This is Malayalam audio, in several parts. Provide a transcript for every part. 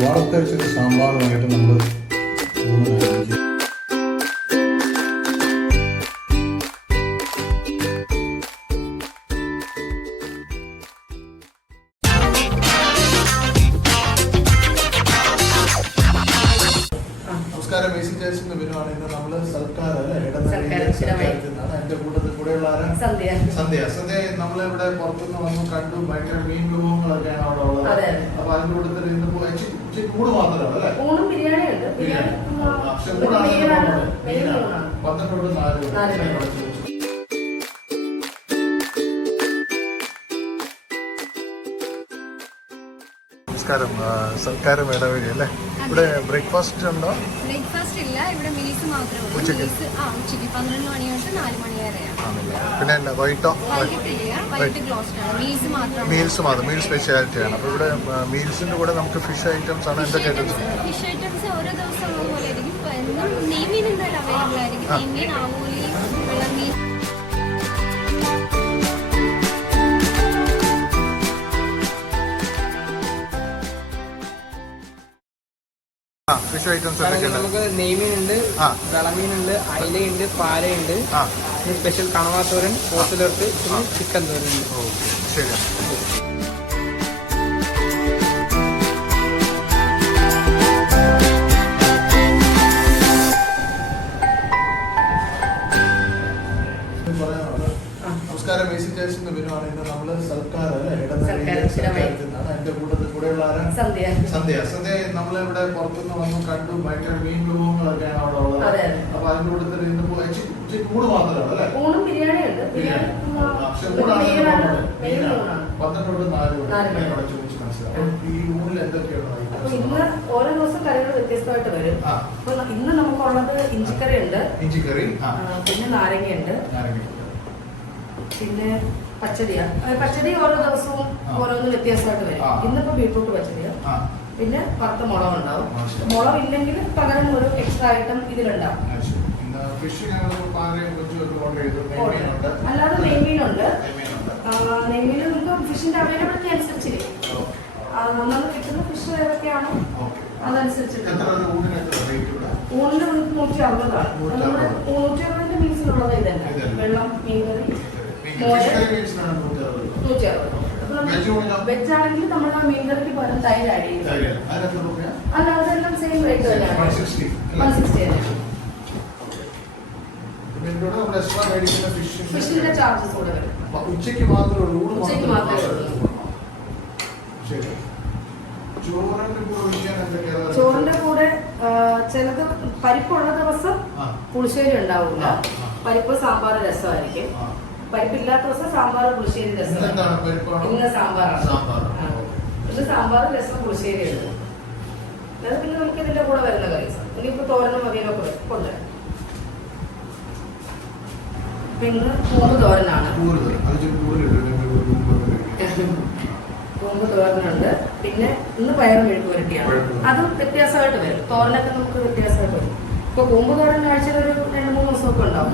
വാർത്തരിച്ചൊരു സാമ്പാറുമായിട്ട് നമ്മൾ നമസ്കാരം. ബേസിക് ടേസ്റ്റ് വരുവാണ്. ഇന്ന് നമ്മള് സർക്കാർ എന്റെ കൂടെയുള്ള സന്ധ്യ നമ്മളിവിടെ പുറത്തുനിന്ന് വന്നു കണ്ടു. ഭയങ്കര മീൻ വിഭവങ്ങളൊക്കെയാണ് അവിടെ ഉള്ളത്. അപ്പൊ അതിന്റെ കൂട്ടത്തിൽ ഇന്ന് കൂട് മാത്രമാണ് അല്ലെ? ബിരിയാണി 12 നമസ്കാരം. സർക്കാർ മേടവഴി അല്ലേ? ഇവിടെ ബ്രേക്ക്ഫാസ്റ്റ് ഉണ്ടോ? ബ്രേക്ക്ഫാസ്റ്റ് ഇല്ല, ഇവിടെ മീൽസ് മാത്രമേ ഉള്ളൂ. ഉച്ചയ്ക്ക് 12 മണി തൊട്ട് 4 മണി വരെയാണ്. പിന്നെ വൈകിട്ടോ? മീൽസ് മാത്രം, മീൽ സ്പെഷ്യാലിറ്റി ആണ്. അപ്പോൾ ഇവിടെ മീൽസിന്റെ കൂടെ നമുക്ക് ഫിഷ് ഐറ്റംസ് ആണ്. എന്തൊക്കെ ഐറ്റംസ്? ഫിഷ് ഐറ്റംസ് ഓരോ ദിവസം പോലെ ആയിരിക്കും. എന്നും നെയ്മീൻ എന്തായാലും അവൈലബിൾ ആയിരിക്കും. നെയ്മീൻ, ആവോലി, വെള്ളമീൻ. ഫിഷ് ഐറ്റംസ് നമുക്ക് നെയ്മീനുണ്ട്, വിളമീനുണ്ട്, അയിലയുണ്ട്, പാലയുണ്ട്, സ്പെഷ്യൽ കണവാത്തോരൻ, പോത്തുലർത്ത്, പിന്നെ ചിക്കൻ തോരനുണ്ട്. ശരി. നമസ്കാരം. ബേസിക് ടേസ്റ്റ് വരുവാണ്. ഇന്ന് നമ്മള് സർക്കാർ എന്റെ കൂടെയുള്ള സന്ധ്യ നമ്മളിവിടെ പുറത്തുനിന്ന് വന്നു കണ്ടു. ഭയങ്കര മീൻ വിഭവങ്ങളൊക്കെയാണ് അവിടെ ഉള്ളത്. അപ്പൊ അതിന്റെ കൂട്ടത്തിൽ ഇന്ന് കൂട് മാത്രമാണ് അല്ലെ? ബിരിയാണി 12 ചോദിച്ചു മനസ്സിലാവും. ഈ ഊണിൽ എന്തൊക്കെയാണ്? ഇന്ന് ഓരോ ദിവസം കറികൾ വ്യത്യസ്തമായിട്ട് വരും. അപ്പൊ ഇന്ന് നമുക്കുള്ളത് ഇഞ്ചിക്കറി ഉണ്ട്, പിന്നെ നാരങ്ങയുണ്ട്, പിന്നെ പച്ചടി ഓരോ ദിവസവും ഓരോന്ന് വ്യത്യാസമായിട്ട് വരും. ഇന്നിപ്പോ ബീട്രൂട്ട് പച്ചടിയാ. പിന്നെ വറുത്ത മുളകുണ്ടാവും. മുളക് ഇല്ലെങ്കിൽ പകരം ഒരു എക്സ്ട്രാ ഐറ്റം ഇതിലുണ്ടാവും. അല്ലാതെ നെയ്മീനുണ്ട്. നെയ്മീൻ നമുക്ക് ഫിഷിന്റെ അവൈലബിലിറ്റി അനുസരിച്ച് നമുക്ക് കിട്ടുന്ന ഫിഷ് ഏതൊക്കെയാണോ അതനുസരിച്ചിട്ട് ഊണിന് 160 ആണ്. നമ്മുടെ 160 മീൻസിലുള്ളത് ഇതന്നെ. വെള്ളം, മീൻകറി, വെജ് ആണെങ്കിൽ നമ്മൾ ആ മീൻകറിക്ക് പകരം തൈര് ആഡ് ചെയ്യും. അല്ല, അതെല്ലാം സെയിം റേറ്റ് തന്നെയാണ്. 160 ഫിഷിന്റെ ചാർജസ് കൂടെ വരും. ഉച്ചയ്ക്ക് മാത്രമേ ഉള്ളൂ. ചോറിന്റെ കൂടെ ചിലത് പരിപ്പുള്ള ദിവസം പുളിശ്ശേരി ഉണ്ടാവില്ല. പരിപ്പ് സാമ്പാർ രസമായിരിക്കും. പരിപ്പില്ലാത്ത ദിവസം സാമ്പാർ പുളിശ്ശേരി രസം. ഇന്ന് സാമ്പാറാണ്. ഇന്ന് സാമ്പാർ രസം പുളിശ്ശേരി ഉണ്ട്. അത് പിന്നെ നമുക്ക് ഇതിന്റെ കൂടെ വരുന്ന കറീസ്. ഇനിയിപ്പോ തോരനും മതിയൊക്കെ കൊണ്ട് പിന്നെ കൂമ്പ് തോരനാണ്. കൂമ്പ് തോരനുണ്ട്. പിന്നെ ഇന്ന് പയർ മെഴുക്ക് പുരട്ടിയാണ്. അതും വ്യത്യാസമായിട്ട് വരും. തോരനൊക്കെ നമുക്ക് വ്യത്യാസമായിട്ട് വരും. ഇപ്പൊ കൂമ്പ് തോരൻ ആഴ്ചയിൽ ഒരു 2-3 ദിവസമൊക്കെ ഉണ്ടാവും.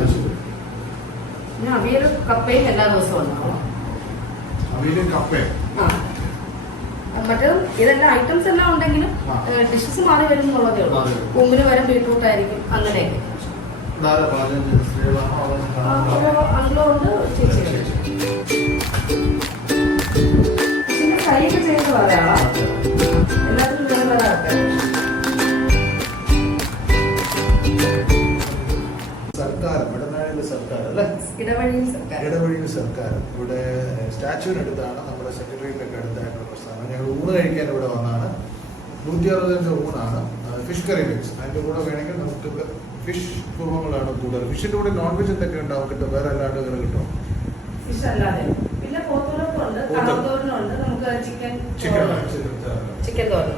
പിന്നെ അവിയലും കപ്പയും എല്ലാ ദിവസവും ഉണ്ടാവും. മറ്റേ ഇതെല്ലാം ഐറ്റംസ് എല്ലാം ഉണ്ടെങ്കിലും ഡിഷസ് മാറി വരും എന്നുള്ളതേ ഉള്ളൂ. കൂമ്പിന് വരും ബീട്രൂട്ട് ആയിരിക്കും. അങ്ങനെയൊക്കെ അങ്കിളുണ്ട്, ചേച്ചിയുണ്ട്. പിന്നെ കൈയൊക്കെ ചെയ്ത് പറയാ എല്ലാത്തിനും വേറെ വേറെ ആൾക്കാർ. ഇടവഴിയിൽ സർക്കാർ ഇവിടെ സ്റ്റാച്യൂവിനടുത്താണ്. നമ്മുടെ സെക്രട്ടറിയിലൊക്കെ അടുത്തായിട്ടുള്ള പ്രസ്ഥാനം. ഞങ്ങൾ ഊണ് കഴിക്കാൻ ഇവിടെ വന്നാണ്. 160 ഊണാണ്. Fish curry mix. അതിന്റെ കൂടെ വേണമെങ്കിൽ നമുക്ക് ഫിഷ് വിഭവങ്ങളാണ് കൂടുതൽ. ഫിഷിന്റെ കൂടെ നോൺ വെജ് എന്തൊക്കെ ഉണ്ടാവും? കിട്ടും? വേറെ അല്ലാണ്ട് വേറെ കിട്ടും? ഫിഷ് അല്ലാതെ പിന്നെ പോത്തുണ്ട്, കാളത്തോരനുണ്ട്, നമുക്ക് ചിക്കൻ തോരൻ,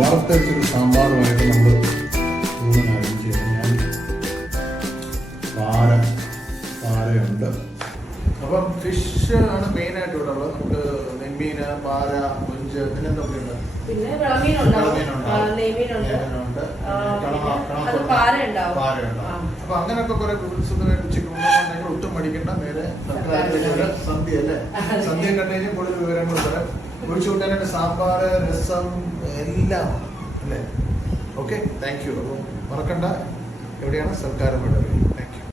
വാർത്തരിച്ചൊരു സാമ്പാറുമായിട്ട് നമ്മൾ ഊണിന് അറേഞ്ച് ചെയ്യണം. പാരയുണ്ട്. അപ്പം ഫിഷ് ആണ് മെയിൻ ആയിട്ട് ഇവിടെ ഉള്ളത്. നമുക്ക് നെയ്മീന്, പാര, കൊഞ്ച്, പിന്നെന്തൊക്കെയുണ്ട്? പിന്നെ വിളമീനുണ്ടാവും, നെയ്മീനുണ്ട്, പാര ഉണ്ടാവും. അപ്പൊ അങ്ങനെയൊക്കെ കുറെ സുന്ദരമായിട്ട് ഉച്ചയ്ക്ക് ഉണ്ടെങ്കിൽ ഒട്ടും മടിക്കണ്ട. നേരെ സന്ധ്യ അല്ലേ, സന്ധ്യ കണ്ടു കഴിഞ്ഞാൽ കൂടുതൽ വിവരങ്ങൾ തരാം. ഒഴിച്ചു കൂട്ടാനായിട്ട് സാമ്പാർ, രസം എല്ലാം അല്ലേ. Okay, thank you. അപ്പം മറക്കണ്ട, എവിടെയാണ് സൽക്കാരം വേണ്ടത്.